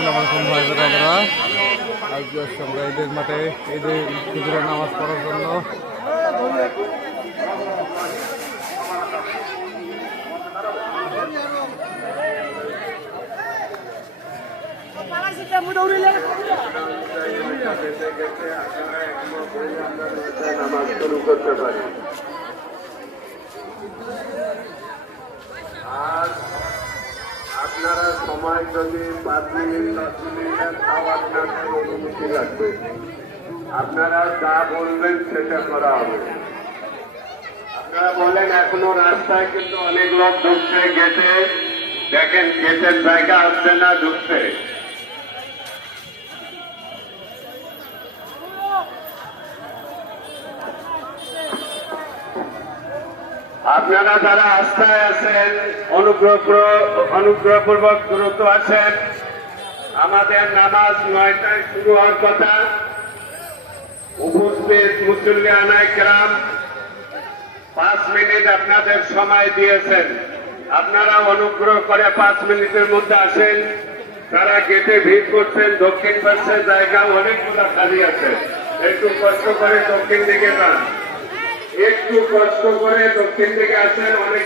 আসসালামু আলাইকুম ভাই বোনেরা। আজকে আসছি আমরা ঈদের মাঠে ঈদের হুজুরের নামাজ পড়ার জন্য। নামাজ শুরু করতে পারি। আর আপনারা সময় যদি 5 মিনিট 10 মিনিটের তাও আপনাদের অনুমতি লাগবে। আপনারা যা বলবেন সেটা করা হবে। আপনারা বলেন এখনো রাস্তায় কিন্তু অনেক লোক ঢুকছে গেটে, দেখেন গেটের জায়গা আসছে না ঢুকছে। আপনারা যারা আস্থায় আছেন অনুগ্রহপূর্বক দ্রুত আছেন। আমাদের নামাজ 9টায় শুরু হওয়ার কথা। উপস্থিত মুসল্লিয়ানা কেরাম 5 মিনিট আপনাদের সময় দিয়েছেন। আপনারা অনুগ্রহ করে 5 মিনিটের মধ্যে আসেন। তারা গেটে ভিড় করছেন, দক্ষিণ পাশে জায়গা অনেকগুলো খালি আছে। একটু কষ্ট করে দক্ষিণ দিকে যান, একটু কষ্ট করে দক্ষিণ দিকে আসেন। অনেক